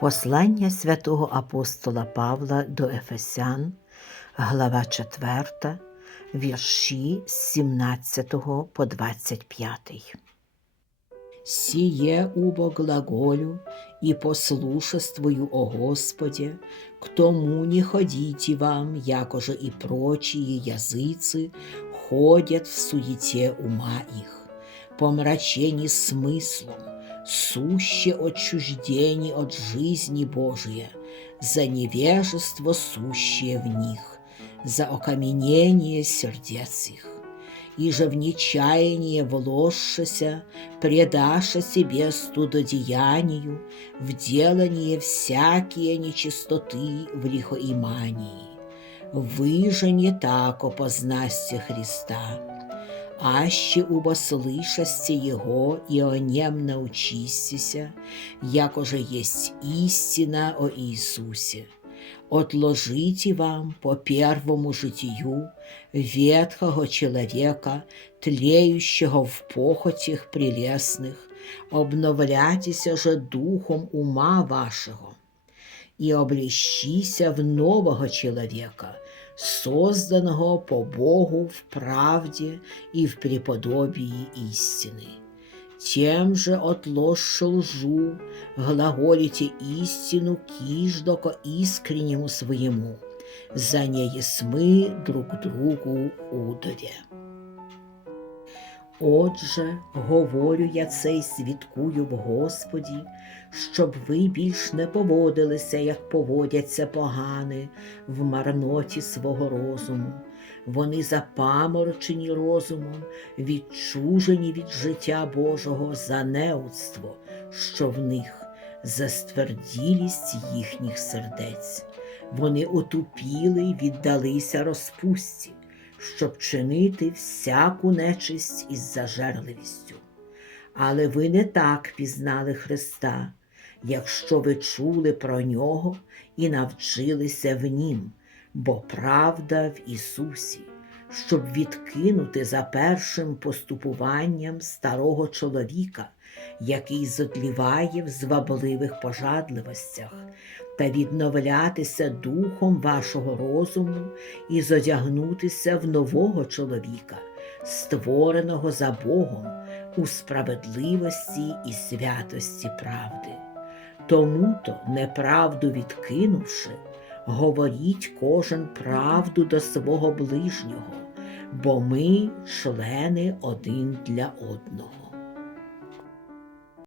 Послання святого апостола Павла до Ефесян, глава 4, вірші з 17 по 25. Сие убо глаголю и послушествую о Господе, к тому не ходите вам, якоже и прочие языцы ходят в суете ума их, помрачени смыслом, суще отчуждение от жизни Божия, за невежество сущее в них, за окаменение сердец их и же в нечаяние вложшися, предаша себе студодеянию, в делание всякие нечистоты в лихоимании. Вы же не так опознасте Христа, аще убо слышасте Его и о нем научистеся, якоже есть истина о Иисусе отложите вам по первому житию ветхого человека, тлеющего в похотях прелестных, обновляйтеся же духом ума вашего и облещися в нового человека, созданного по Богу в правде и в преподобии истины. Тем же отложше лжу, глаголите истину киждоко искреннему своему, за неї сми друг другу удові. Отже, говорю я це й свідкую в Господі, щоб ви більш не поводилися, як поводяться погани в марноті свого розуму. Вони запаморочені розумом, відчужені від життя Божого за неудство, що в них, за стверділість їхніх сердець. Вони отупіли й віддалися розпусті, щоб чинити всяку нечисть із зажерливістю. Але ви не так пізнали Христа, якщо ви чули про нього і навчилися в Нім, бо правда в Ісусі, щоб відкинути за першим поступуванням старого чоловіка, який зотліває в звабливих пожадливостях, та відновлятися духом вашого розуму і зодягнутися в нового чоловіка, створеного за Богом у справедливості і святості правди. Тому то, неправду відкинувши, говоріть кожен правду до свого ближнього, бо ми члени один для одного.